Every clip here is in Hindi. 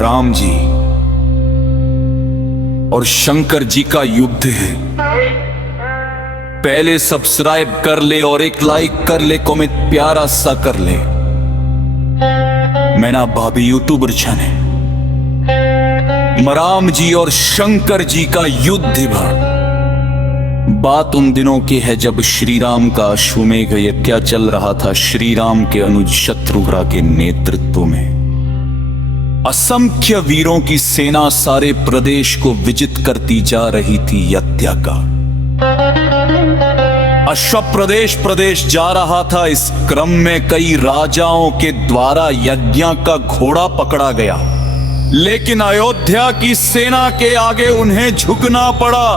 राम जी और शंकर जी का युद्ध है। पहले सब्सक्राइब कर ले और एक लाइक कर ले, कमेंट प्यारा सा कर ले। मेरा भाभी यूट्यूबर चैनल राम जी और शंकर जी का युद्ध भर। बात उन दिनों की है जब श्री राम का अश्वमेघ यज्ञ चल रहा था। श्री राम के अनुज शत्रुघ्न के नेतृत्व में असंख्य वीरों की सेना सारे प्रदेश को विजित करती जा रही थी। यज्ञ का अश्व प्रदेश प्रदेश जा रहा था। इस क्रम में कई राजाओं के द्वारा यज्ञ का घोड़ा पकड़ा गया, लेकिन अयोध्या की सेना के आगे उन्हें झुकना पड़ा।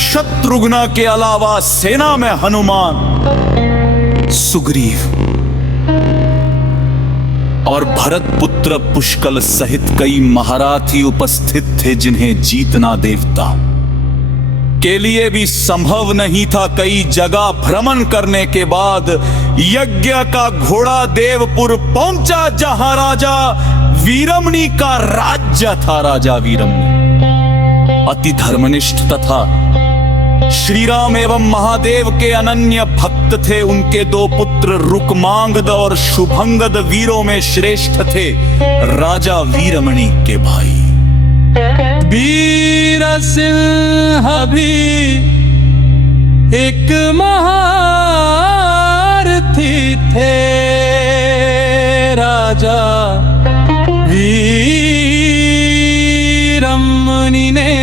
शत्रुघ्न के अलावा सेना में हनुमान, सुग्रीव और भरत पुत्र पुष्कल सहित कई महारथी उपस्थित थे, जिन्हें जीतना देवता के लिए भी संभव नहीं था। कई जगह भ्रमण करने के बाद यज्ञ का घोड़ा देवपुर पहुंचा, जहां राजा वीरमणि का राज्य था। राजा वीरमणि अति धर्मनिष्ठ तथा श्री राम एवं महादेव के अनन्य भक्त थे। उनके दो पुत्र रुकमांगद और शुभंगद वीरों में श्रेष्ठ थे। राजा वीरमणि के भाई वीर सिंह भी एक महारथी थे। राजा वीरमणि ने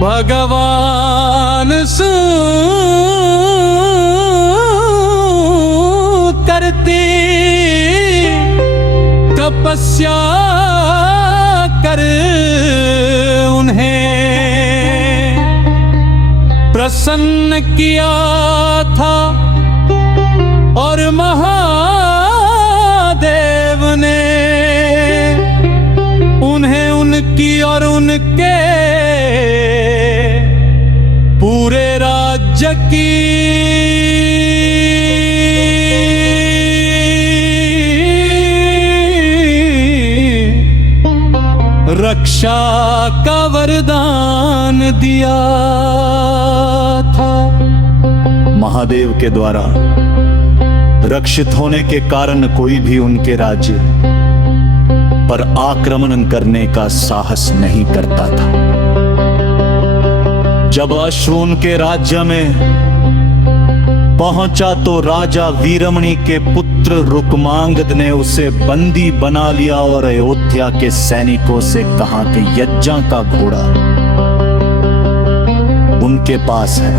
भगवान सु करती तपस्या कर उन्हें प्रसन्न किया था, और महादेव ने उन्हें उनकी और उनके पूरे राज्य की रक्षा का वरदान दिया था। महादेव के द्वारा रक्षित होने के कारण कोई भी उनके राज्य पर आक्रमण करने का साहस नहीं करता था। जब अश्व उनके राज्य में पहुंचा तो राजा वीरमणि के पुत्र रुकमांगद ने उसे बंदी बना लिया और अयोध्या के सैनिकों से कहा कि यज्ञ का घोड़ा उनके पास है,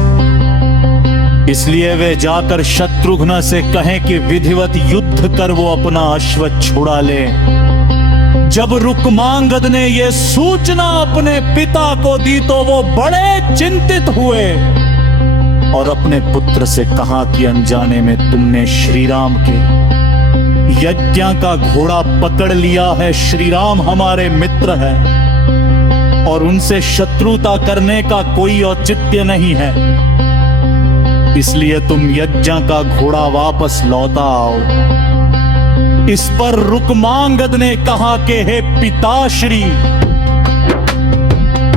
इसलिए वे जाकर शत्रुघ्न से कहें कि विधिवत युद्ध कर वो अपना अश्व छुड़ा ले। जब रुकमांगद ने यह सूचना अपने पिता को दी तो वो बड़े चिंतित हुए और अपने पुत्र से कहा कि अनजाने में तुमने श्री राम के यज्ञ का घोड़ा पकड़ लिया है। श्री राम हमारे मित्र हैं और उनसे शत्रुता करने का कोई औचित्य नहीं है, इसलिए तुम यज्ञ का घोड़ा वापस लौटा आओ। इस पर रुकमांगद ने कहा कि हे पिताश्री,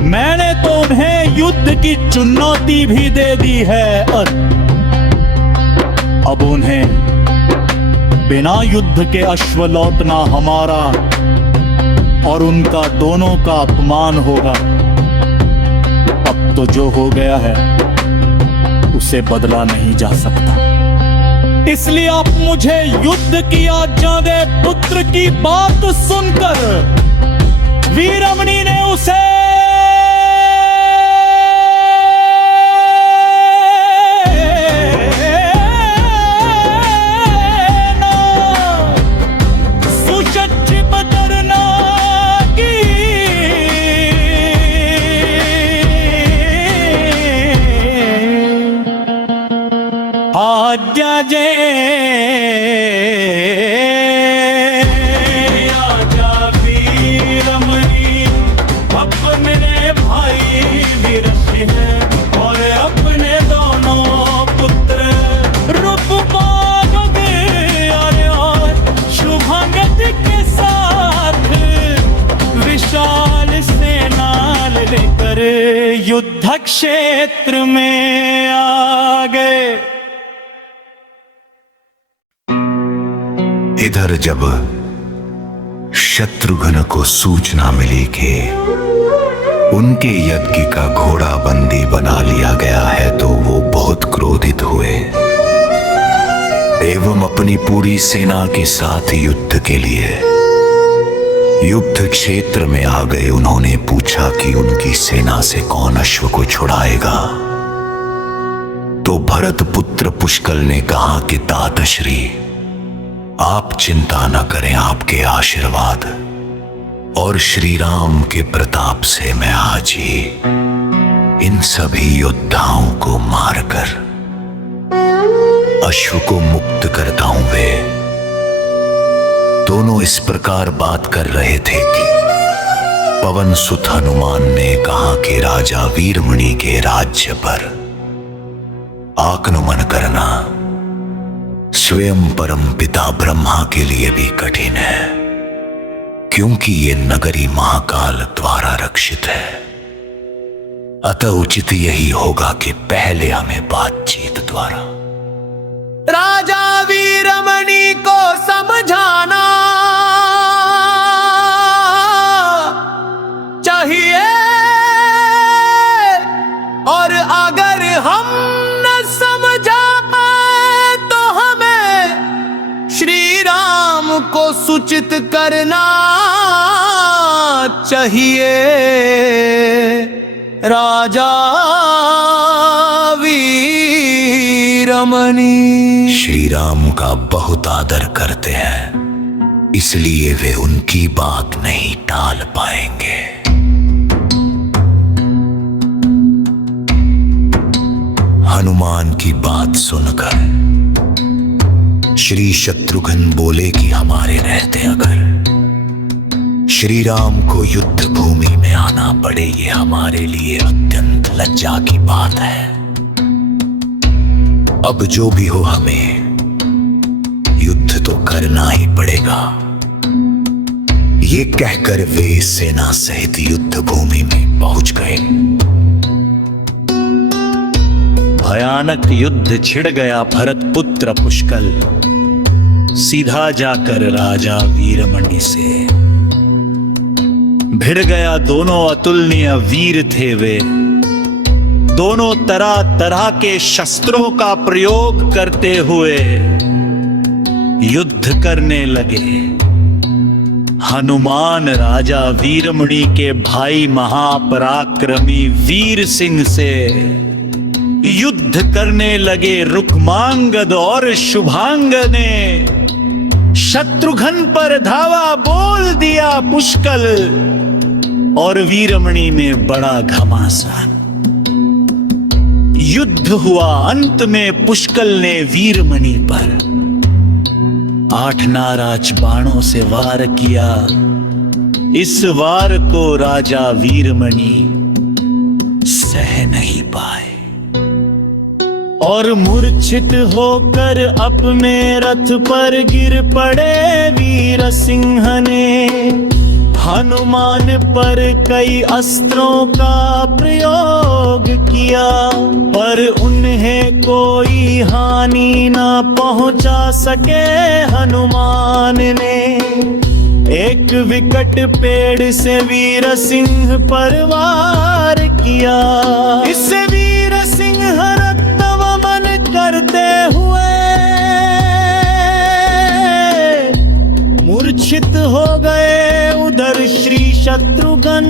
मैंने तो उन्हें युद्ध की चुनौती भी दे दी है, अब उन्हें बिना युद्ध के अश्व लौटना हमारा और उनका दोनों का अपमान होगा। अब तो जो हो गया है उसे बदला नहीं जा सकता, इसलिए आप मुझे युद्ध की आज्ञा दे। पुत्र की बात सुनकर वीरमणि ने उसे आज्ञा जे आजा वीरमणि अपने युद्ध क्षेत्र में आ गए। इधर जब शत्रुघ्न को सूचना मिली कि उनके यज्ञ का घोड़ा बंदी बना लिया गया है तो वो बहुत क्रोधित हुए एवं अपनी पूरी सेना के साथ युद्ध के लिए युद्ध क्षेत्र में आ गए। उन्होंने पूछा कि उनकी सेना से कौन अश्व को छुड़ाएगा। तो भरत पुत्र पुष्कल ने कहा कि तातश्री आप चिंता न करें, आपके आशीर्वाद और श्री राम के प्रताप से मैं आज ही इन सभी योद्धाओं को मारकर अश्व को मुक्त करता हूं। वे दोनों इस प्रकार बात कर रहे थे कि पवन सुत हनुमान ने कहा कि राजा वीरमणि के राज्य पर आक्रमण करना स्वयं परम पिता ब्रह्मा के लिए भी कठिन है, क्योंकि ये नगरी महाकाल द्वारा रक्षित है। अतः उचित यही होगा कि पहले हमें बातचीत द्वारा राजा वीरमणि को समझाना चाहिए, और अगर हम न समझा पाए तो हमें श्री राम को सूचित करना चाहिए। राजा वीरमणि श्री राम का बहुत आदर करते हैं, इसलिए वे उनकी बात नहीं टाल पाएंगे। हनुमान की बात सुनकर श्री शत्रुघ्न बोले कि हमारे रहते अगर श्री राम को युद्ध भूमि में आना पड़े, ये हमारे लिए अत्यंत लज्जा की बात है। अब जो भी हो हमें युद्ध तो करना ही पड़ेगा। ये कहकर वे सेना सहित युद्ध भूमि में पहुंच गए। भयानक युद्ध छिड़ गया। भरत पुत्र पुष्कल सीधा जाकर राजा वीरमणि से भिड़ गया। दोनों अतुलनीय वीर थे वे, दोनों तरह तरह के शस्त्रों का प्रयोग करते हुए युद्ध करने लगे। हनुमान राजा वीरमणि के भाई महापराक्रमी वीर सिंह से युद्ध करने लगे। रुक्मांगद और शुभांग ने शत्रुघ्न पर धावा बोल दिया पुष्कल, और वीरमणि में बड़ा घमासान। युद्ध हुआ। अंत में पुष्कल ने वीरमणि पर 8 नाराज बाणों से वार किया। इस वार को राजा वीरमणि सह नहीं पाए और मूर्छित होकर अपने रथ पर गिर पड़े। वीर सिंह ने हनुमान पर कई अस्त्रों का प्रयोग किया, पर उन्हें कोई हानि ना पहुंचा सके। हनुमान ने एक विकट पेड़ से वीर सिंह पर वार किया। इससे वीर सिंह रक्तवमन करते हुए मूर्छित हो गए। उधर श्री शत्रुघ्न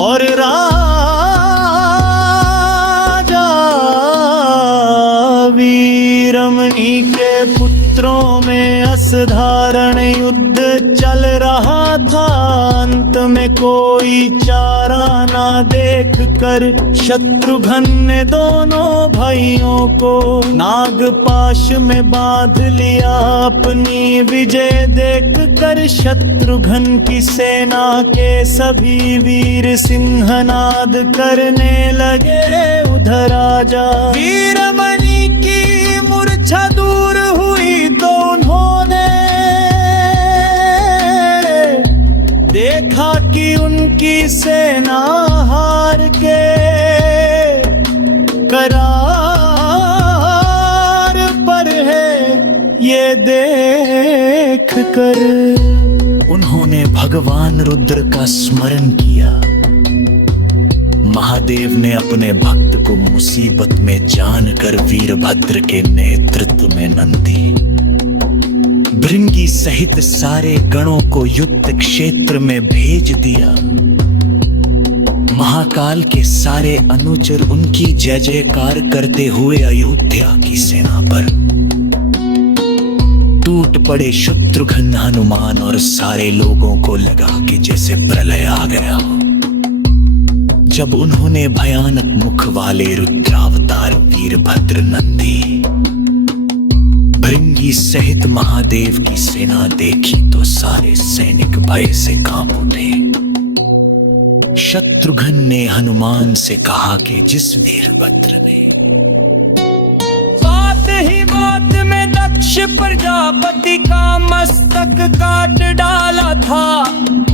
और राजा वीरमणि के पुत्रों में असाधारण युद्ध चल रहा था। अंत में कोई चारा ना देख कर शत्रुघ्न ने दोनों भाइयों को नागपाश में बांध लिया। अपनी विजय देख कर शत्रुघ्न की सेना के सभी वीर सिंहनाद करने लगे। उधर राजा वीरमणि की मूर्छा दूर हुई तो उन्होंने देखा कि उनके की सेना हार के करार पर है ये देख कर। उन्होंने भगवान रुद्र का स्मरण किया। महादेव ने अपने भक्त को मुसीबत में जानकर वीरभद्र के नेतृत्व में नंदी भृंगी सहित सारे गणों को युद्ध क्षेत्र में भेज दिया। महाकाल के सारे अनुचर उनकी जय जयकार करते हुए अयोध्या की सेना पर टूट पड़े। शत्रुघ्न, हनुमान और सारे लोगों को लगा कि जैसे प्रलय आ गया। जब उन्होंने भयानक मुख वाले रुद्रावतार वीरभद्र नंदी भृंगी सहित महादेव की सेना देखी तो सारे सैनिक भय से कांप उठे। शत्रुघ्न ने हनुमान से कहा कि जिस वीरभद्र ने बात ही बात में दक्ष प्रजापति का मस्तक काट डाला था,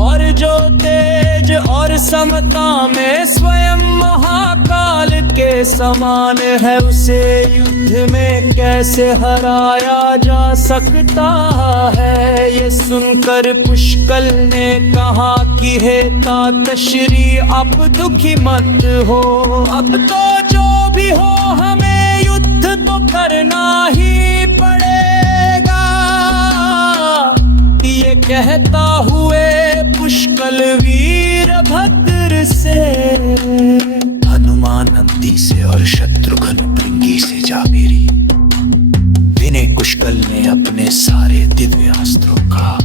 और जो तेज और समता में स्वयं महाकाल के समान है, उसे युद्ध में कैसे हराया जा सकता है। ये सुनकर पुष्कल ने कहा कि हे तात श्री आप दुखी मत हो, अब तो जो भी हो हमें युद्ध तो करना ही पड़ेगा। ये कहता हुए पुष्कल वीरभद्र से हनुमान नंदी से और शत्रुघ्न भृंगी से जा गिरी। विनय पुष्कल ने अपने सारे दिव्यास्त्रों का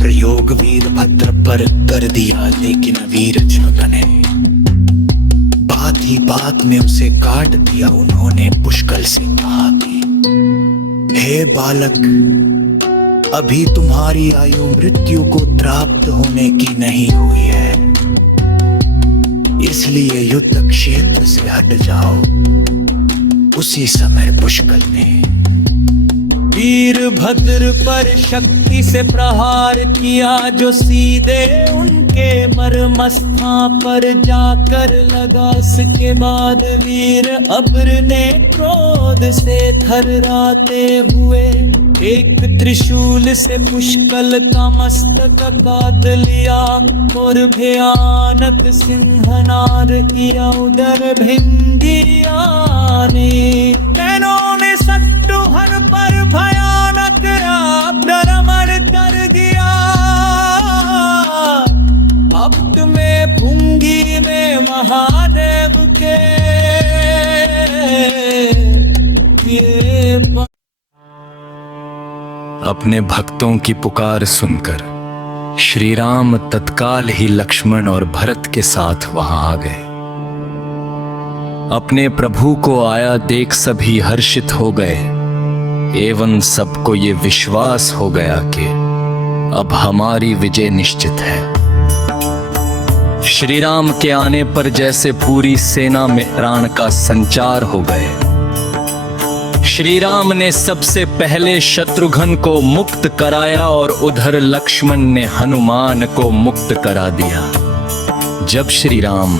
प्रयोग वीरभद्र पर कर दिया, लेकिन वीरभद्र ने बात ही बात में उसे काट दिया। उन्होंने पुष्कल से कहा कि हे बालक, अभी तुम्हारी आयु मृत्यु को प्राप्त होने की नहीं हुई है, इसलिए युद्ध क्षेत्र से हट जाओ। उसी समय पुष्कल ने वीरभद्र पर शक्ति से प्रहार किया, जो सीधे उनके मर्मस्थान पर जाकर लगा। इसके बाद वीर अब्र ने क्रोध से थर्राते हुए एक त्रिशूल से पुष्कल का मस्तक काट लिया और भयानक सिंहनाद किया। उधर भिंडिया ने नैनों में शत्रुघ्न पर भयानक आक्रमण कर दिया। भक्त में भुंगी में महादेव के ये अपने भक्तों की पुकार सुनकर श्री राम तत्काल ही लक्ष्मण और भरत के साथ वहां आ गए। अपने प्रभु को आया देख सभी हर्षित हो गए, एवं सबको ये विश्वास हो गया कि अब हमारी विजय निश्चित है। श्री राम के आने पर जैसे पूरी सेना में प्राण का संचार हो गए। श्री राम ने सबसे पहले शत्रुघ्न को मुक्त कराया और उधर लक्ष्मण ने हनुमान को मुक्त करा दिया। जब श्री राम,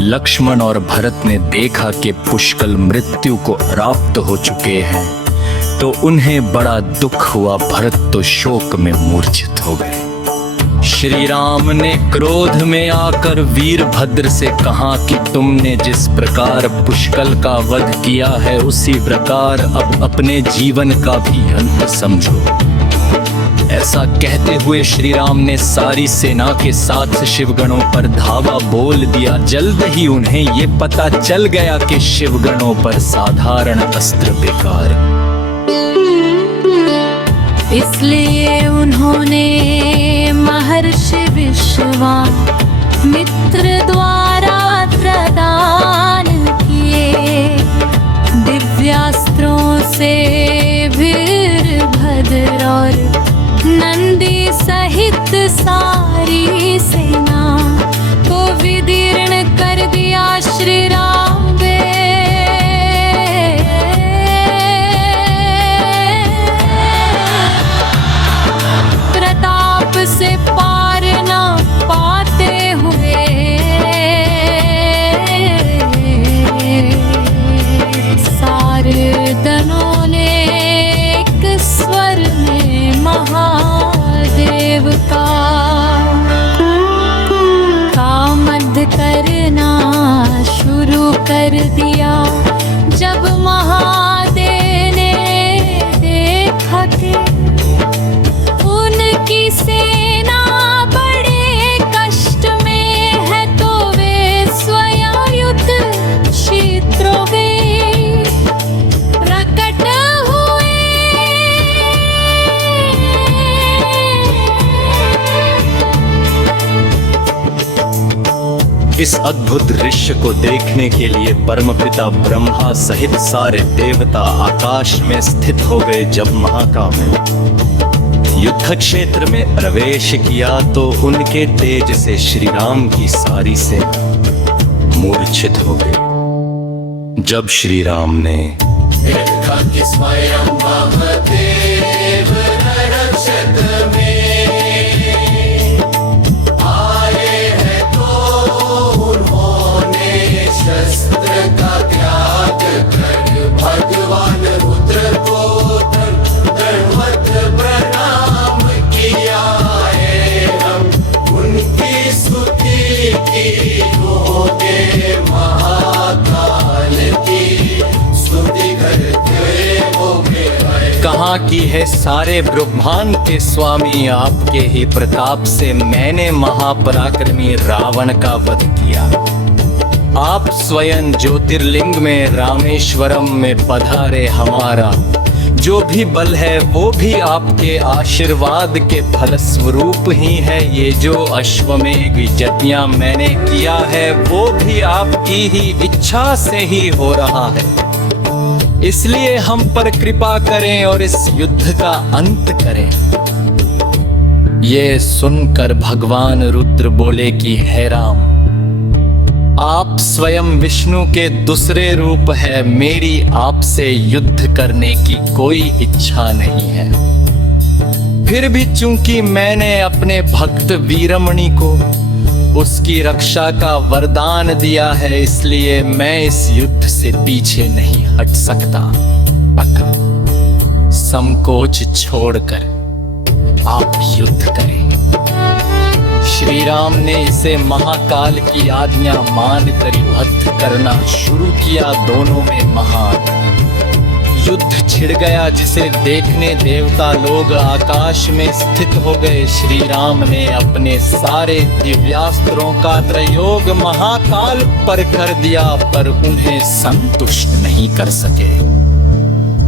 लक्ष्मण और भरत ने देखा कि पुष्कल मृत्यु को प्राप्त हो चुके हैं तो उन्हें बड़ा दुख हुआ। भरत तो शोक में मूर्छित हो गए। श्री राम ने क्रोध में आकर वीरभद्र से कहा कि तुमने जिस प्रकार पुष्कल का वध किया है उसी प्रकार अब अपने जीवन का भी अंत समझो। ऐसा कहते हुए श्री राम ने सारी सेना के साथ शिवगणों पर धावा बोल दिया। जल्द ही उन्हें ये पता चल गया कि शिवगणों पर साधारण अस्त्र बेकार, इसलिए उन्होंने महर्षि विश्वामित्र द्वारा प्रदान किए दिव्यास्त्रों से वीरभद्र और नंदी सहित सारी सेना को विदीर्ण कर दिया। श्री राम से पार ना कर दिया। जब महादेव ने देखा कि उनकी सेना बड़े कष्ट में है, तो वे स्वयं युद्ध क्षेत्र में प्रकट हुए। इस अद्भुत दृश्य को देखने के लिए परमपिता ब्रह्मा सहित सारे देवता आकाश में स्थित हो गए। जब महाकाल ने युद्ध क्षेत्र में प्रवेश किया तो उनके तेज से श्री राम की सारी सेना मूर्छित हो गई। जब श्री राम ने कहा कि है सारे ब्रह्मांड के स्वामी, आपके ही प्रताप से मैंने महापराक्रमी रावण का वध किया। आप स्वयं ज्योतिर्लिंग में रामेश्वरम में पधारे। हमारा जो भी बल है वो भी आपके आशीर्वाद के फलस्वरूप ही है। ये जो अश्वमेध यज्ञ मैंने किया है वो भी आपकी ही इच्छा से ही हो रहा है। इसलिए हम पर कृपा करें और इस युद्ध का अंत करें। ये सुनकर भगवान रुद्र बोले कि हे राम, आप स्वयं विष्णु के दूसरे रूप है। मेरी आपसे युद्ध करने की कोई इच्छा नहीं है। फिर भी चूंकि मैंने अपने भक्त वीरमणि को उसकी रक्षा का वरदान दिया है, इसलिए मैं इस युद्ध से पीछे नहीं हट सकता। अतः संकोच छोड़कर आप युद्ध करें। श्री राम ने इसे महाकाल की आज्ञा मानकर युद्ध करना शुरू किया। दोनों में महान युद्ध छिड़ गया, जिसे देखने देवता लोग आकाश में स्थित हो गए। श्री राम ने अपने सारे दिव्यास्त्रों का प्रयोग महाकाल पर कर दिया, पर उन्हें संतुष्ट नहीं कर सके।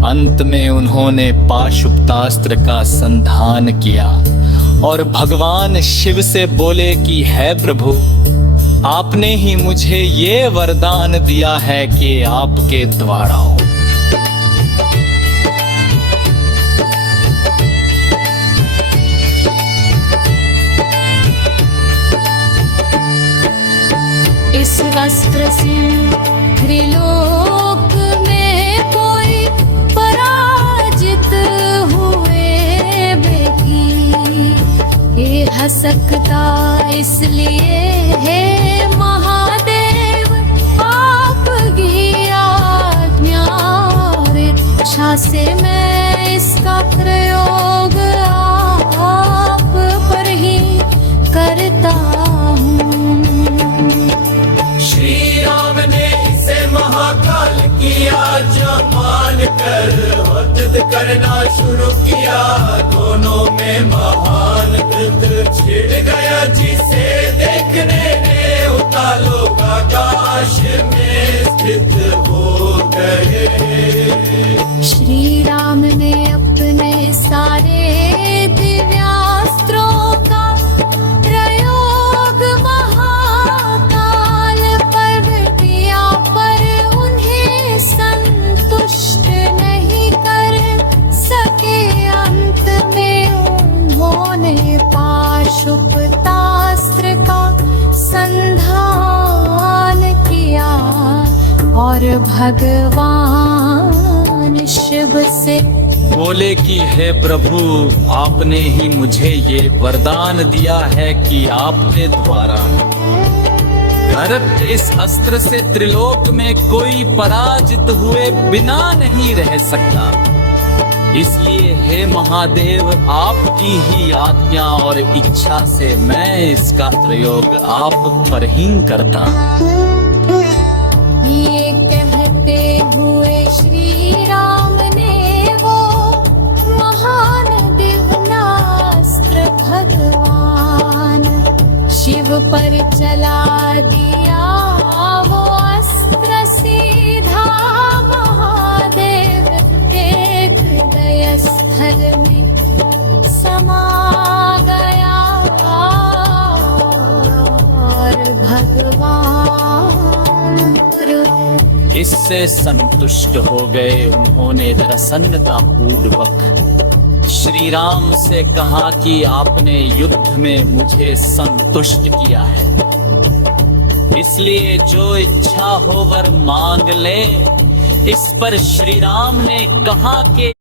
अंत में उन्होंने पाशुपतास्त्र का संधान किया और भगवान शिव से बोले कि हे प्रभु, आपने ही मुझे ये वरदान दिया है कि आपके द्वारा हो। इस अस्त्र से त्रिलोक में कोई पराजित हुए बेकी। ये हसकता इसलिए है महादेव, आपकी आज्ञा और इच्छा से मैं इसका प्रयोग आप पर ही करता हूँ। श्री राम ने इसे महाकाल की आज्ञा मानकर युद्ध करना शुरू किया। दोनों में महान युद्ध छिड़ गया, जिसे देखने देवता लोग आकाश में स्थित हो गए। श्री राम ने अपने सारे दिव्यास्त्रों का प्रयोग महाकाल पर किया, पर उन्हें संतुष्ट नहीं कर सके। अंत में उन्होंने पाशुपतास्त्र का संधान किया और भगवान शिव से बोले कि हे प्रभु, आपने ही मुझे ये वरदान दिया है कि आपके द्वारा भरत इस अस्त्र से त्रिलोक में कोई पराजित हुए बिना नहीं रह सकता। इसलिए हे महादेव, आपकी ही आज्ञा और इच्छा से मैं इसका प्रयोग आप पर ही करता। ये श्री राम ने वो महान दिव्यास्त्र भगवान शिव पर चला दिया वो अस्त्र सीधा महादेव के हृदय स्थल में समा गया और भगवान रुद्र इससे संतुष्ट हो गए उन्होंने प्रसन्नता पूर्वक श्री राम से कहा कि आपने युद्ध में मुझे संतुष्ट किया है, इसलिए जो इच्छा हो वर मांग ले। इस पर श्री राम ने कहा कि